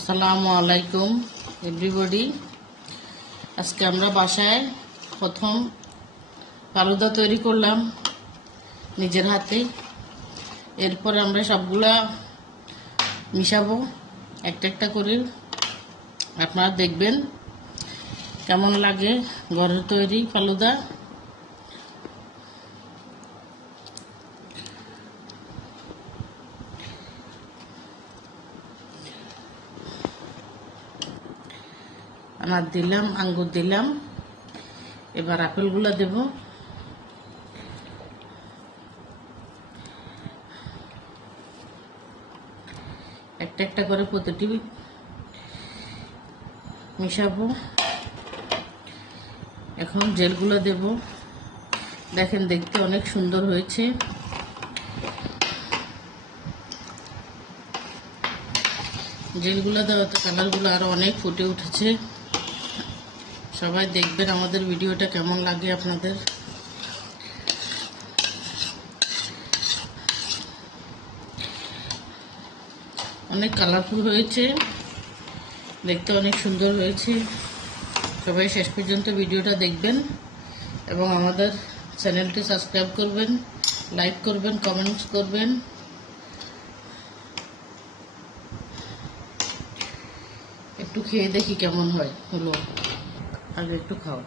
আসসালামু আলাইকুম এভরিবডি আজকে আমরা বাসায় প্রথম ফালুদা তৈরি করলাম নিজের হাতে। এরপর আমরা সবগুলা মিশাবো একটা একটা করে। আপনারা দেখবেন কেমন লাগে ঘরের তৈরি ফালুদা। আনার দিলাম, আঙ্গুর দিলাম। এবার আপেলগুলো দেব। একটা একটা করে প্রতিটি মিশাবো। এখন জেলগুলো দেব। দেখেন দেখতে অনেক সুন্দর হয়েছে। জেলগুলো দেওয়াতে কালারগুলো আরও অনেক ফুটে উঠেছে। সবাই দেখবেন আমাদের ভিডিওটা কেমন লাগে আপনাদের। অনেক কালারফুল হয়েছে। দেখতে অনেক সুন্দর হয়েছে। সবাই শেষ পর্যন্ত ভিডিওটা দেখবেন এবং আমাদের চ্যানেলটি সাবস্ক্রাইব করবেন লাইক করবেন কমেন্টস করবেন। একটু খেয়ে দেখি কেমন হয়, হলো। আগে একটু খাও।